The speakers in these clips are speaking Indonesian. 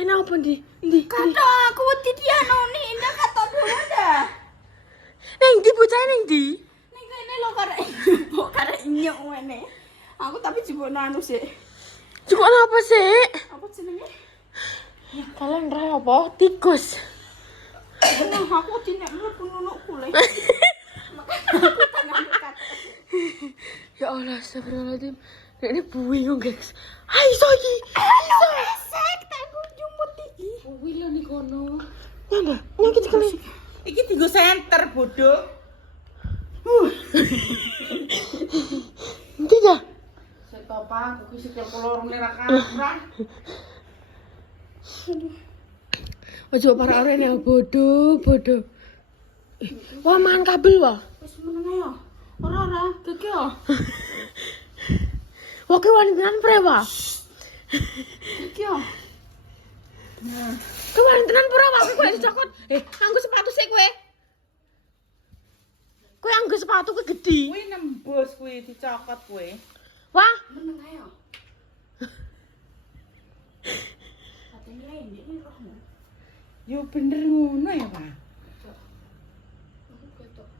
Enak apa ndi? Ndi? Kata aku wedi dia noni indah kata dulu dah. Neng ndi bocah neng ndi? Ning kene lho karek mbok karek nyok ngene. Aku tapi jebokno anu sih. Cukup apa sih? Apa jenenge? Kalian roh apa? Tikus. Nah, aku dinek mlebu nunukku le. Aku tangan dekat. Ya Allah, astagfirullahaladzim. Nek ini bingung guys. Hai Sogi. Halo, esek tak jumut iki. Kuwi lho nih kono. Nyanda, nyakit sekali. Iki tinggo senter bodoh. Tidak. Setopan aku sikil kula rene ra karan. Ojo para orang yang bodoh. Wah, mangan kabel wah. Wis meneng ya. Ora, gege ya. Wah, ki wanitenan pre wah. Iki ya. Ki wanitenan pura wah, kowe dicokot. Nganggo sepatu sik kowe. Kowe nganggo sepatu kowe gedhi. Kuwi nembus kuwi dicokot kuwi. Wah, Meneng ya. Katanya lain ini rohmu. Yo bener ngono ya, Pak.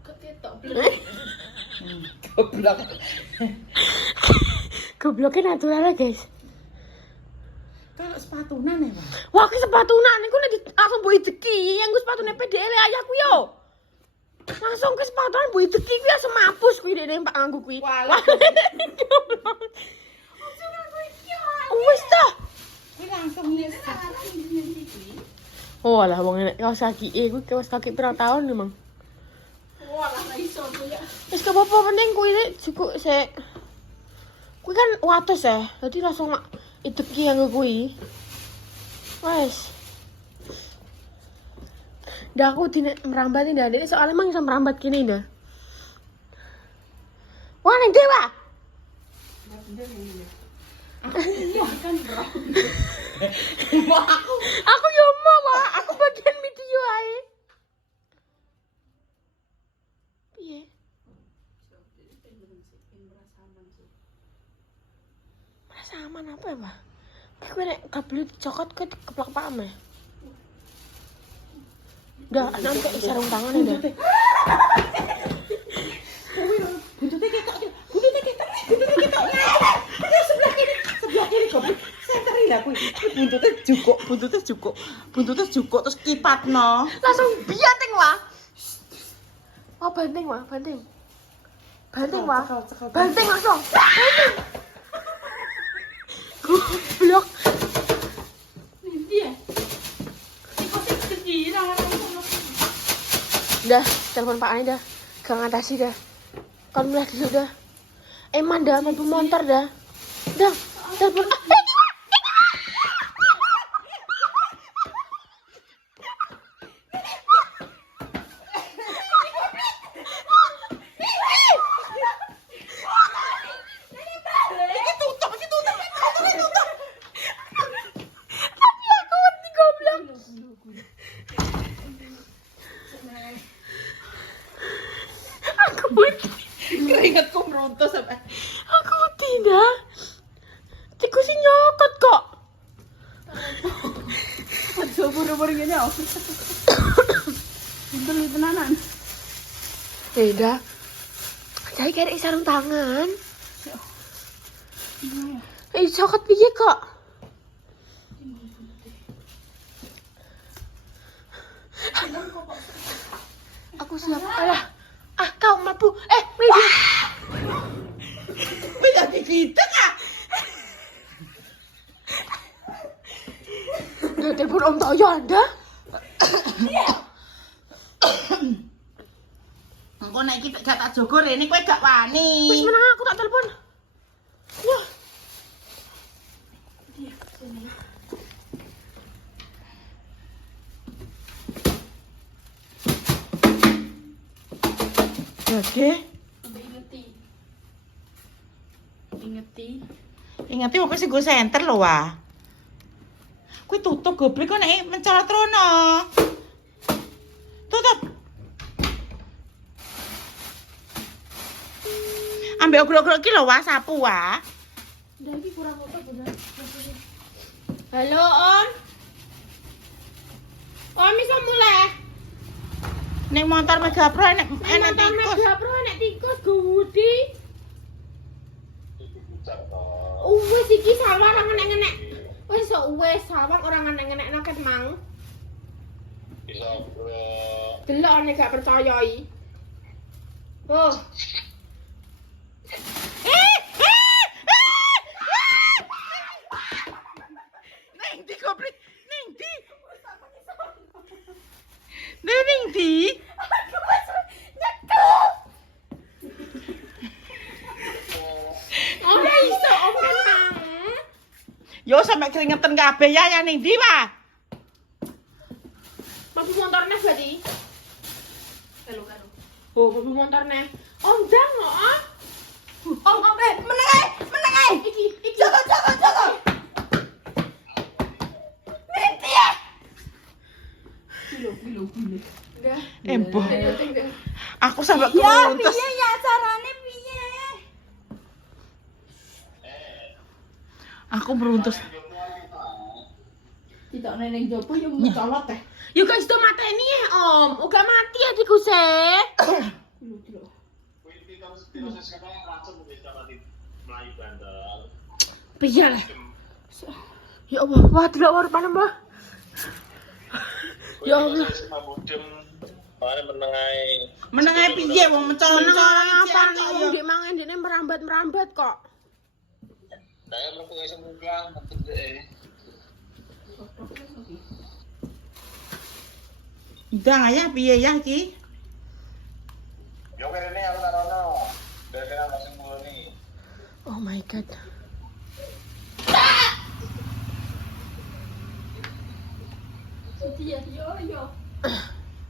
Aku ketok blek. Goblok. gobloknya natural guys. Kalau sepatunan ya, Pak. Wah, ki sepatunan iku nek langsung mbok ideki, nganggo sepatune PDL ayahku yo. Langsung ke sepatuan mbok ideki kuwi langsung mampus kuwi dekne Pak nganggo kuwi. Walah. Wis ta. Kuwi langsung nih. Oh alah wong nek kaos kaki kuwi kaos kaki pirang tahun emang. Wah, lah iso ya. Wis ke apa penting kuwi cukup sik. Kuwi kan wates ya. Jadi langsung mak ideki nganggo kuwi. Wes. Dah aku merambat ini dah. Ini soalnya emang bisa merambat gini dah. Wah, ning dewa. Iya kan, Bro. Aku yo mau, Wak. Aku bagian video ae. Piye? Merasa aman apa ya, Pak? Kowe nek kabel dicokot kowe keplak paham ya? Udah, nanti sarung tangan ya, dah. Buntutnya ketok. Sebelah kiri goblok. Senter ya kuwi. Buntutnya jukuk terus kipatno. Langsung biating, Wak. Oh, banting, Wak, banting. Wak. Cekal. Banting langsung. Banting. Goblok. Dia. Iku sing gede ra Dah, telepon Pak Ani dah. Gak ngatasi dah. Kan mulai dulu dah. Eman dah, mampu motor dah. Dah, telepon. Iki tutup. Tapi aku ngerti goblok. Aku ngerti. Keringetku meruntuh sampai. Aku tidak. Tikusnya nyokot kok. Aja buru-buru ngene ya. Pinter tenanan. Beda. Jadi kayak sarung tangan. Cokot piye kok? Aku siap. Alah. Kau mampu. Media. Beda kita kah? Udah telepon Om Toyo Anda. Engko nek iki gak tak jogo rene kowe gak wani. Wis menang aku tak telepon. Wah. Oke. Ingeti kok sing go senter lho, Wah. Kuwi tutup goblok kok nek mencolot rono. Tutup. Ambek ogro-ogro iki lho, Wah, sapu, Wah. Udah iki kurang otot udah. Halo, On. Oh, bisa mulai. Ning motor Megapro enek Enak tikus. Megapro enak tikus gudi. Wes iki sawah ora ngenek-ngenek. Wes wes sawah ora ngenek-ngenek ket mang. Bisa Delok nek gak percaya iki. Oh. Ning di goblok. Ning di. Ning di. Ora iso opo mang. Yo sampe keringetan kabeh ya ning di, Pak. Mobil motornya berarti. Kalo. Oh, mobil motornya. Oh, ndang kok. Om meneng. Iki. Jaga. Nanti ya. Kilo. Udah. Embo. Udah. Aku sampe Ya, keruntes. piye ya carane piye? Aku beruntus. Tidak neneng jopo yo mencolot teh. Yo guys, do mateni ya, Om. Uga mati ya tikuse. Kilo. Kita sekarang langsung bisa mati Melayu Bandar. Piye lah. Ya Allah, wah delok war panen, Mbah. Ya Allah. Mudem mana menengai Menengai piye wong mencolong-colong Apa nih ndek mangan ndekne merambat-merambat kok. saya mlebu esuk muka metu deh. Ndang ya piye ya iki? Yo kene aku tarono. Dari langsung mulai. Oh my god. Iya, yo.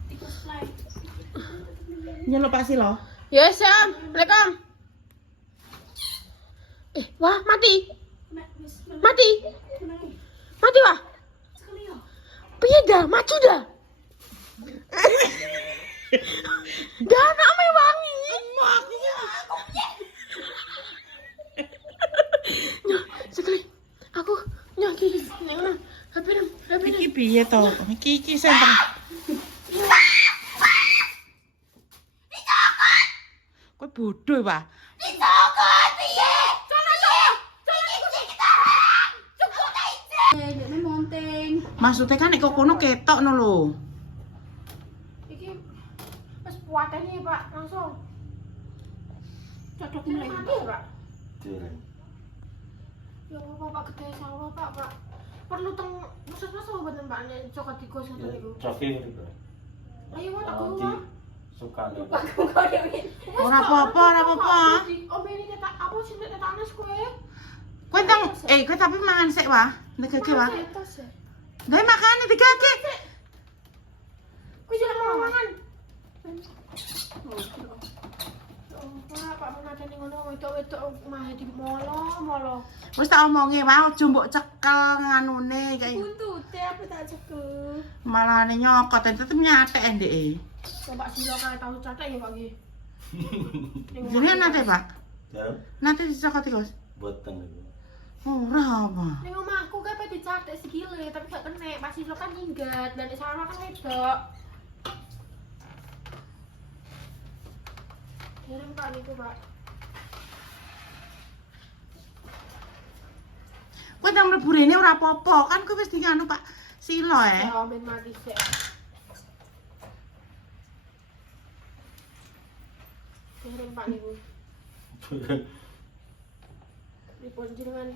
Tikus fly. Nyeluk Pak Silo. Ya, Assalamualaikum. Wah, mati. Mati. Mati, Wah. Piye dah, maju dah. Dah anak me wangi. Nyo, sekali. Aku nyaki nek ngono. HP Iki piye to? Iki senter. Kowe bodoh, Pak. Dene monteng. Maksudnya kan nek kok kono ketok no lho. Iki wis puatene, Pak, langsung. Cocok Mulai mulai. mati ya, Pak. Dereng. Ya Allah, Pak, gede sawah, Pak. Perlu teng puskesmas apa mboten, Pak, nek cokot tikus ngoten niku. Coki niku. Ayo, Pak, tak gowo. Suka nih. Ora apa-apa, ora apa-apa. Om ini ketak apa sih nek tetanes kowe? Kowe tang kowe tapi mangan sik wah. Negeke wah. Tetes ya. Gawe makane digake. Kowe jangan mau mangan. Pak menadani ngono wedok-wedok mah di molo. Wis tak omongi wae aja mbok cekel nganune kayak Buntute apa tak cekel. malane nyokot tetep nyatek ndeke. Coba silo kae tahu catek ya Pak nggih. Jenenge nate, Pak. Ya, Nate dicokot tikus. boten niku. Ora apa. Ning omahku kae pe dicatek sikile tapi gak kena. Pas silo kan minggat dan di sana kan wedok. Kirim Pak niku, Pak. Kowe tang mlebu rene ora apa-apa, kan kowe wis dinganu Pak Silo Ya ben mati sik. Kirim Pak niku. Pripun jenengan?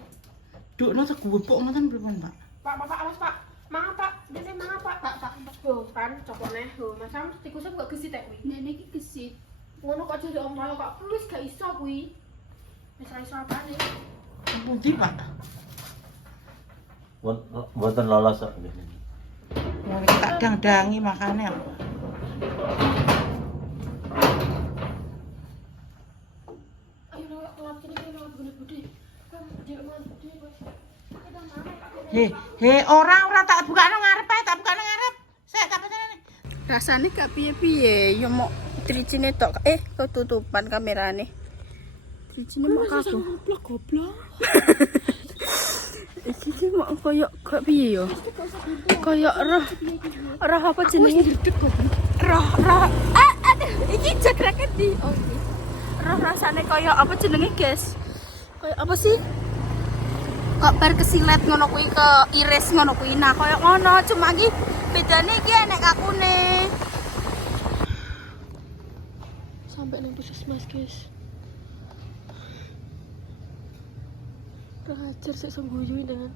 Dukno segubuk ngoten pripun, Pak? Pak, awas Pak. Mangan Pak, dene mangan Pak. Tak. Ho, kan cokone. Ho, masam tikusnya kok gesit ya kuwi. Nenek iki gesit. Ngono kok jadi om malu Pak. Plus gak iso kuwi. Wis ra iso apane. Pundi, Pak? Boten lolos kok ngene. Wong iki tak dang-dangi makane apa. Ayo lewat kelas kene lewat bude-bude. Kan dia mandi wis. Kita mangan. He, ora tak bukakno ngarep ae, tak bukakno ngarep. Sik tak pesen. Rasane gak piye-piye, yo mau tricine tok. Ketutupan kamerane. Tricine mau kabeh. Goblok. Iki mau koyo piye yo? Koyo roh apa jenenge? Roh. Aduh, iki jagrake di. Oh, iki. Roh rasane koyo apa jenenge, guys? Koyo apa sih? Kok bar kesilet ngono kuwi ke iris ngono kuwi. Nah, koyo ngono, cuma iki bedane iki enek kakune. Sampai nang puskesmas, guys. Belajar sih sungguh dengan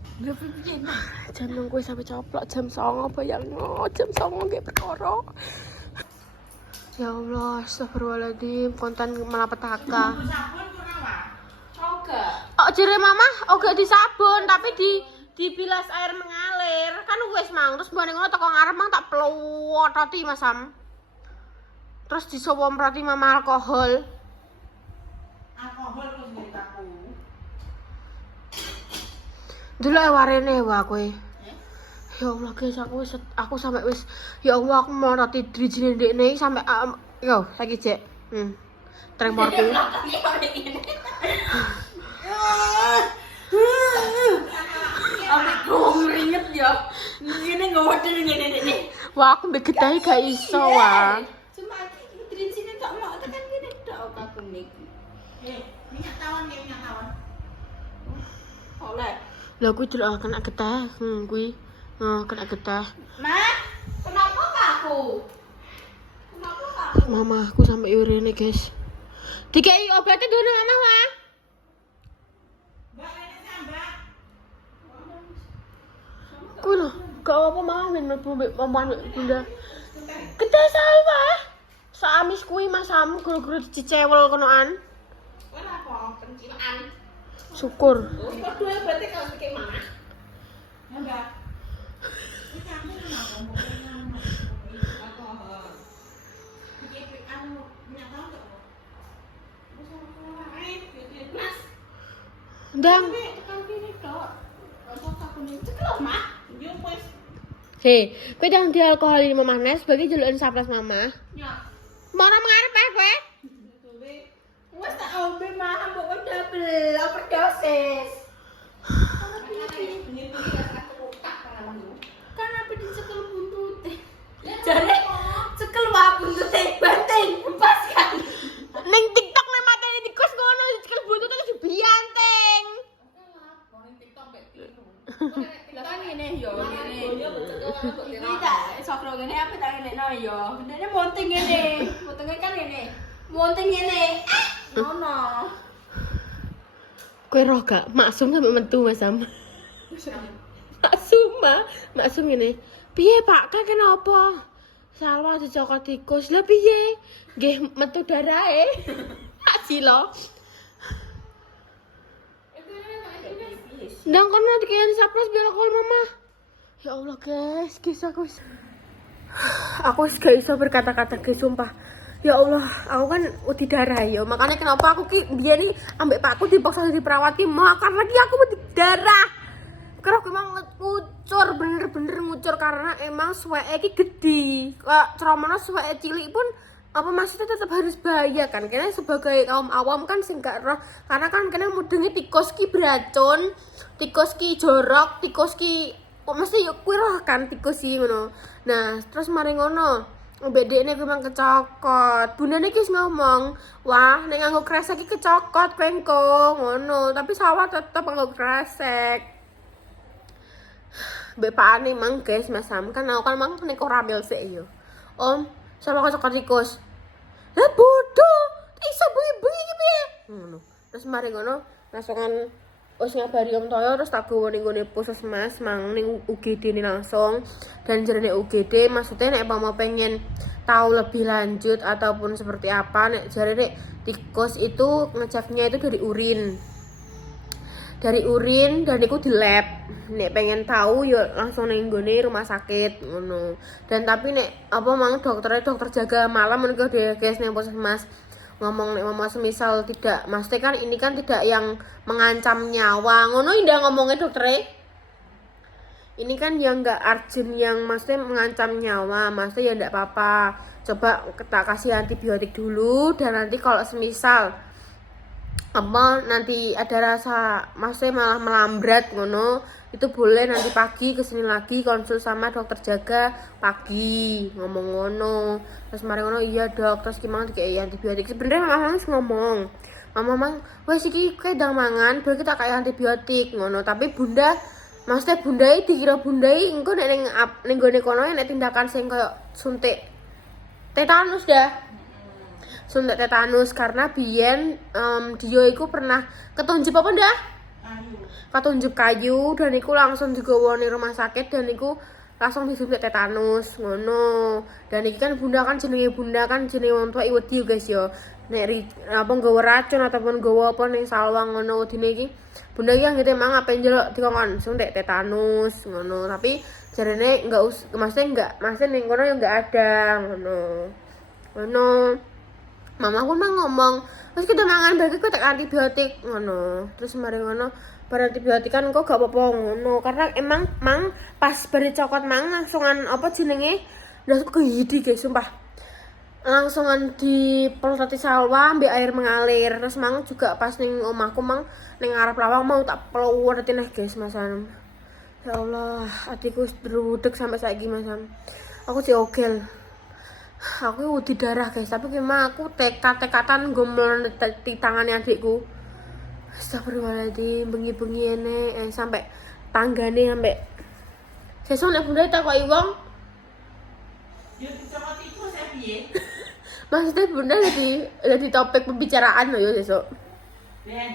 jam nang kowe sampai coplok jam 09.00 bayangno jam 09.00 kayak perkara. Ya Allah, astagfirullahaladzim, konten malapetaka. Sabun kurang wah. Oh, jere mama, oke disabun tapi dibilas air mengalir. Kan wis mang, terus mbane ngono teko ngarep mang tak plototi Mas Sam. Terus disowomproti mama alkohol. Alkohol terus ceritaku. Dulu warene wae kowe. Ya Allah guys, aku sampai wis ya Allah aku mau roti drijine ndekne sampai yo saiki jek. Tremorku. Aku ngringet ya. Ngene ngawedel ngene. Wah, aku mbek getahe gak iso wah. Cuma iki drincine gak mau tekan kene tok aku niki. Minyak tawon. Oleh. Lah kuwi delok kena getah, kuwi. Kena getah. Mas, kenapa aku? Kenapa aku? Mama aku sampai urine, guys. Dikai obatnya dulu mama, Wah. Mbak ini sambak. Kuwi lho, gak apa mama men mlebu mbek omongan mbek Bunda. Getah sae, Wah. Saamis kuwi Mas Sam guru-guru dicewel konoan. Kowe apa? Pencilaan. Syukur. Berdua berarti kalau kayak mana? Mbak. Ini kamu kenapa mau alkohol? Iki anu minyak tawon kok. Mas, Ndang. tekan kene tok. Rasa aku ning cekel, Mak. Yo wis. Hei, kowe jangan dialkoholi Mama Nes sebagai julukan saplas Mama. Ya. Mana mengarep kowe? Wes tak ombe mah mbok double overdosis. Kan apa dicekel buntute. Jare cekel wae buntute banteng pas kan. Ning TikTok nek materi tikus ngono dicekel buntut terus dibianteng. Lah kan ngene yo ngene. Iki tak sokro ngene apa tak ngene no yo. Ndene monting ngene. Montenge kan ngene. Monting ngene. Ngono. Kowe roh gak maksum sampe metu Mas Sam. Maksum ngene. Piye Pak, kan kenapa? Salwa dicokot tikus. Lah piye? Nggih metu darahe. Silo. Ndang kono dikene sapras biar alkohol Mama. Ya Allah guys, aku gak iso berkata-kata guys, sumpah. Ya Allah, aku kan uti darah ya. Makanya kenapa aku ki biar nih ambek pakku dipaksa diperawati makan lagi aku uti darah. Karena aku emang ngucur, bener-bener ngucur karena emang suweke ki gede. Kok ceromono suweke cilik pun apa maksudnya tetap harus bahaya kan? Karena sebagai kaum awam kan sing gak roh. Karena kan kena mudenge tikus ki beracun, tikus ki jorok, tikus ki kok mesti yuk kuwi roh kan tikus iki ngono. Nah, terus mari ngono. Bedekne memang kecokot. Bundane ki ngomong, "Wah, nek nganggo kresek iki kecokot pengko." Ngono, tapi sawah tetep nganggo kresek. Bepane mang guys, Mas Sam kan aku kan mang nek ora ambil sik yo. Om, sama kecokot tikus. Lah bodoh, iso bengi-bengi iki piye? Ngono. Terus mari ngono, langsungan wis ngabari Om Toyo terus tak gowo ning gone puskesmas mang ning UGD ini langsung. Dan jarene UGD maksudnya nek mau pengen tahu lebih lanjut ataupun seperti apa nek jarene tikus itu ngeceknya itu dari urin dan iku di lab. Nek pengen tahu yo langsung ning gone rumah sakit ngono. Dan tapi nek apa mang dokter jaga malam menika guys ning puskesmas. Ngomong nek mama semisal tidak, maksudnya kan ini kan tidak yang mengancam nyawa ngono indah ngomongnya dokter. Ini kan yang enggak urgent yang maksudnya mengancam nyawa, maksudnya ya enggak apa-apa. Coba kita kasih antibiotik dulu dan nanti kalau semisal apa nanti ada rasa maksudnya malah melambrat ngono itu boleh nanti pagi kesini lagi konsul sama dokter jaga pagi ngomong ngono. Terus mari ngono iya dok, terus gimana kayak antibiotik. Sebenarnya mama harus ngomong, mama mang wes iki kayak ndang mangan baru kita kayak antibiotik ngono, tapi bunda maksudnya bundai dikira bundai engko nek ning gone kono nek tindakan sing koyo suntik tetanus dah. Suntik tetanus karena biyen dia iku pernah ketunjuk apa ndak? Ketunjuk kayu dan iku langsung digawa ning rumah sakit dan iku langsung disuntik tetanus ngono. Dan iki kan bunda kan jenenge wong tua wedi guys yo. Nek apa nggawa racun ataupun nggawa apa ning sawang ngono wedine iki bunda iki ngerti emang apa njeluk dikongkon suntik tetanus ngono. Tapi jarene enggak maksudnya ning kono yo enggak ada ngono. Mama aku mah ngomong, terus kita mangan bagi aku tak antibiotik ngono. Terus mari ngono, bar antibiotik kan kok gak apa-apa ngono. Karena emang mang pas bari cokot mang langsungan apa jenenge? Ndas kehidi guys, sumpah. Langsungan di pelototi sawah ambek air mengalir. Terus mang juga pas ning omahku mang ning ngarep lawang mau tak pelureti neh guys Masan. Ya Allah, hatiku drudeg sampai saiki Masan. Aku sih ogel. Aku wedi darah guys, tapi gimana aku tekatan gomel di tangannya adikku. Astagfirullahaladzim, bengi-bengi ini sampai tanggane sampai sesuk nek bunda takoki wong Yo dicokot iku saya piye? maksudnya bunda jadi topik pembicaraan loh ya sesuk. Ben.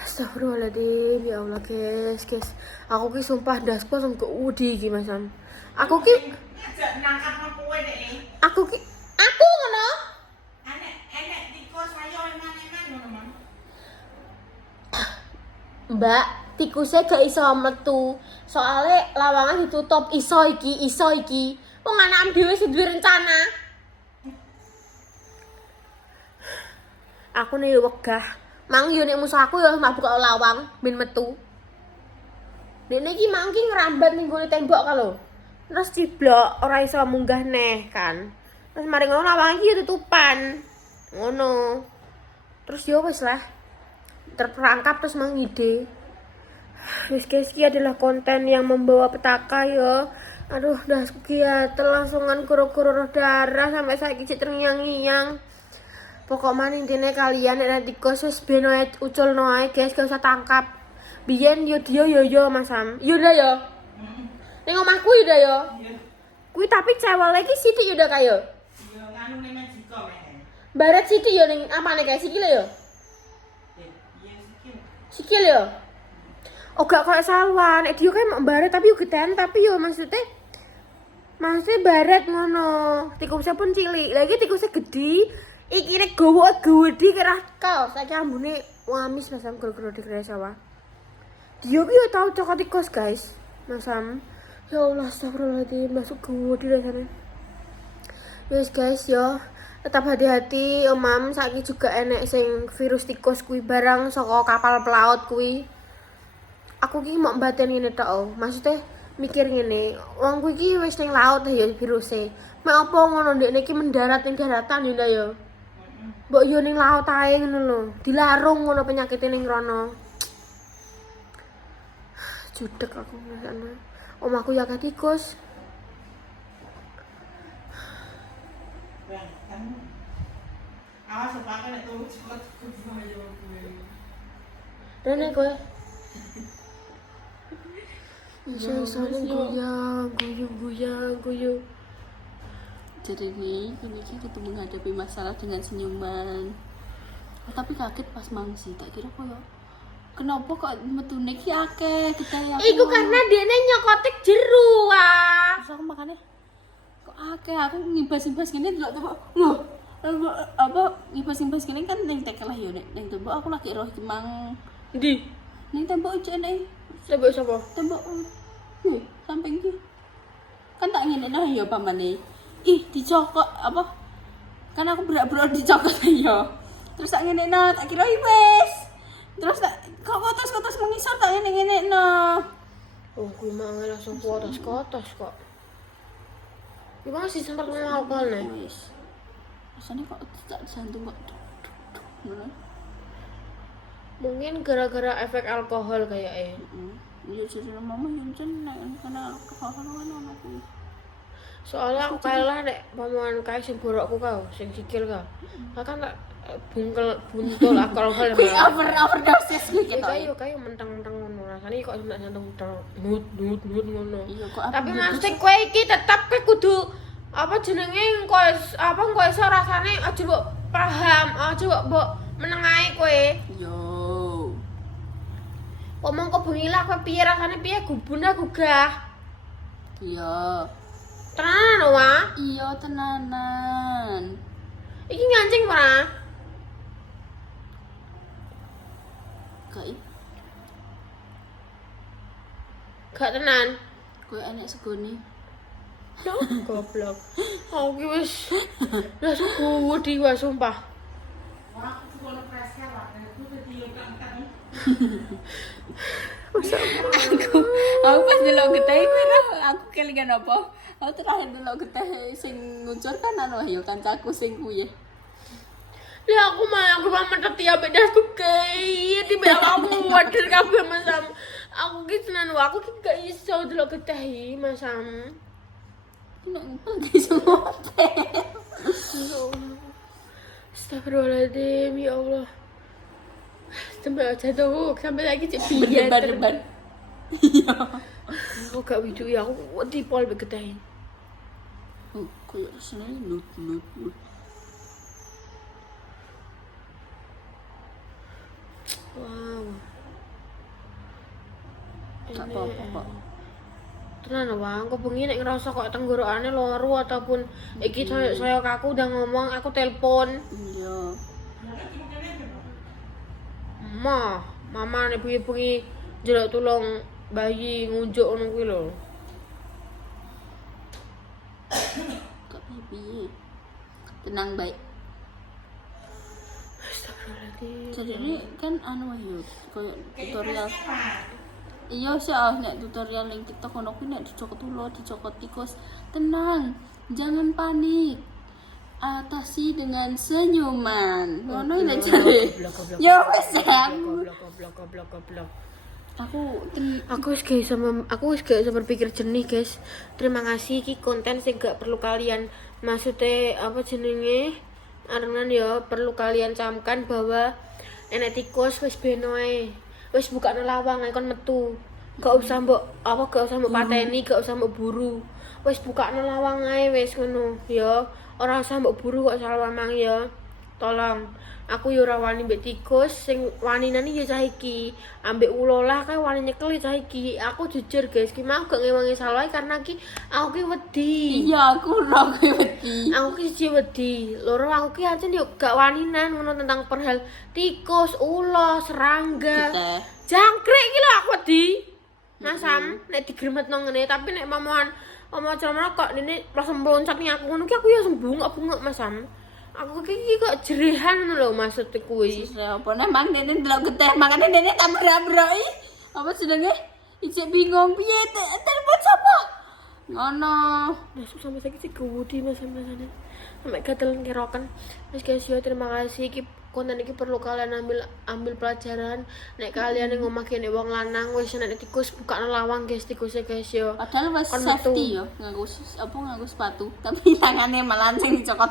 Astagfirullahaladzim, ya Allah guys. Aku ki sumpah dasku langsung ke wedi iki Mas Sam. Aku ki Ajak nangkap kowe nek. aku ngono. Enek tikus ayo eman-eman ngono, Mang. Mbak, tikusnya gak iso metu. Soalnya lawangan ditutup iso iki. Wong anak dhewe sing duwe rencana. Aku nih wegah. Mang yo nek musuh aku yo mabuk karo lawang ben metu. Dene iki mangki ngrambat ning gone tembok kalau. Terus ciblok ora iso munggah neh kan. Terus mari ngono lawang iki yo tutupan. Ngono. Terus yo wis lah. Terperangkap terus mang ide. Wis guys, iki adalah konten yang membawa petaka yo. Aduh, dasku ki ya telangsungan kuro-kuro darah sampai saiki cek terngiang-ngiang. Pokok mana intinya kalian nek nanti khusus ben ae uculno ae guys, gak usah tangkap. Biyen yo dia yo Mas Sam. Yo ndak yo. Ning omahku yo ndak yo. Kuwi tapi cewek lagi sithik yo ndak kayo. Yo nganu ning Majiko men. Barat sithik yo ning amane kae sikile yo. Iya sikil. Sikil yo. Oh gak koyo sawan, dia kayak mau barat tapi yo geden tapi yo maksudnya barat ngono. Tikusnya pun cilik. Lagi tikusnya gede. Iki nek gowo gede kerah kau. Saiki ambune wamis Mas Sam gro-gro di sawah. Dia ki yo tau cokot tikus guys. Mas Sam. Ya Allah, astagfirullahaladzim, masuk gede rasane. Yes guys yo, tetap hati-hati. Omam saiki juga enek sing virus tikus kuwi barang saka kapal pelaut kuwi. Aku ki mau mbaten ngene tok oh. Maksudnya mikir ngene, wong kuwi iki wis ning laut ya viruse. Mek apa ngono ndekne iki mendarat ning daratan ya yo. Mbok yo ning laut ae ngono lho. Dilarung ngono penyakite ning rono. Judek aku ngrasakno. Omahku ya akeh tikus. Ben, kamu. Awas sepake nek turu cepet ayo kowe. Rene kowe. Suasana guyang. Jadi ini kita menghadapi masalah dengan senyuman. Tapi kaget pas mangsi, tak kira koyo kenapa kok metune ki akeh gedaya. Iku karena dene nyokotik jeru ah. Terus aku makane kok akeh aku ngibas-ngibas gini delok tembok. Loh, apa ngibas-ngibas gini kan ning tekel lah yo ning tembok aku lagi roh mang. Ndi? Ning tembok jene. Tembok sapa? Tembok. Samping ki. Kan tak ngene nah ya pamane. Ih, dicokok apa? Kan aku berak-berak dicokok ya. Terus tak ngene nah, tak kira wis. Terus tak kok kotos-kotos mengisor tak ngene nah. Oh, kuwi mah langsung kotos-kotos kok. Gimana sih sempat ngomong alkohol nih? Wis. Rasane kok tak jantung kok. Ngono. Mungkin gara-gara efek alkohol kayaknya. Iya jadi mama yang nek karena keharuan anakku. Soalnya aku kalah nek pamongan kae sing borokku kau, sing sikil kau. Kan tak buntul alkohol Kuwi overdosis kuwi gitu. gitu. Kayu mentang-mentang ngono. Rasane kok sampe jantung nut ngono. Iya kok Tapi mesti kowe iki tetep kowe kudu apa jenenge kowe kowe iso rasane aja mbok paham, aja mbok menengae kowe. Yo. Omong kok bengi lah kowe piye rasane piye gubune gugah. Iya. Tenan wae. Iya tenanan. Iki ngancing ora? Gak tenan. Kowe enek segone. Goblok. Aku ki wis suku wedi wae sumpah. Aku pas delok getih kuwi aku kelingan apa? Aku terakhir delok getih sing nguncur kan anu ya kancaku sing kuwi. Lah aku mah metet ya beda aku kayak tiba kamu wadir kabeh masam. Aku ki tenan wae aku ki gak iso delok getih masam. Nek pagi semua. Astagfirullahaladzim, ya Allah. Sampai aja tuh, sampai lagi cek piye. Berdebar. Iya. Aku gak widu ya, aku wedi pol begeteh. Kayak rasanya nut. Wow. Gak apa-apa kok. Tenan wae, aku bengi nek ngerasa kok tenggorokane loro ataupun iki saya aku udah ngomong, aku telepon. Iya. Mama nek bengi njaluk tulung bayi ngunjuk ngono kuwi lho. Gak piye. Tenang baik. Astagfirullahaladzim. Jadi ini kan anu ya kayak tutorial. Iya sih nek tutorial yang TikTok ono kuwi nek dicokot ulo, dicokot tikus. Tenang, jangan panik. Atasi dengan senyuman. Ngono nek jare. Yo wis Goblok. Aku Aku wis gak bisa berpikir jernih, guys. Terima kasih iki konten sing gak perlu kalian maksudnya apa jenenge? Arengan ya perlu kalian camkan bahwa enek tikus wis beno ae. Wis buka lawang ae kon metu. Gak usah mbok pateni, gak usah mbok buru. Wis buka lawang ae wis ngono ya. Ora usah mbok buru kok salawang ya. Tolong. Aku yo ora wani mbek tikus sing waninane ya cah iki. Ambek ulolah kae wani nyekel cah iki. Aku jujur guys, ki mau gak ngewangi salawai karena ki aku ki wedi. iya aku ora kowe wedi. Aku ki siji wedi. Loro aku ki ancen yo gak waninan ngono tentang perhal tikus, ulo, serangga. Teh. Jangkrik iki lho aku wedi. Masam nek digremetno ngene, tapi nek momohan ceramah kok ini langsung meloncat ning aku ngono ki aku ya bungok Masam. Aku ki kok jerihan ngono lho maksud kuwi. Apa nang dene ndelok getih makane dene tak brak-braki. Apa jenenge? Ijek bingung piye telepon sapa? Ngono. Masuk sampai saiki sih wedi Masam-masane. Sampai gatel ngeroken. Wis guys yo terima kasih iki konten iki perlu kalian ambil pelajaran. Nek kalian yang ngomah kene wong lanang wis nek tikus buka lawang guys tikusnya guys yo. Padahal wis Kon safety yo, nganggo sepatu, tapi tangannya malah sing dicokot.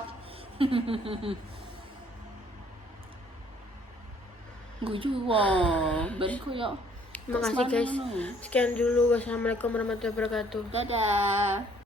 Guyu wae, ben koyo. Terima kasih guys. Sekian dulu. Wassalamualaikum warahmatullahi wabarakatuh. Dadah.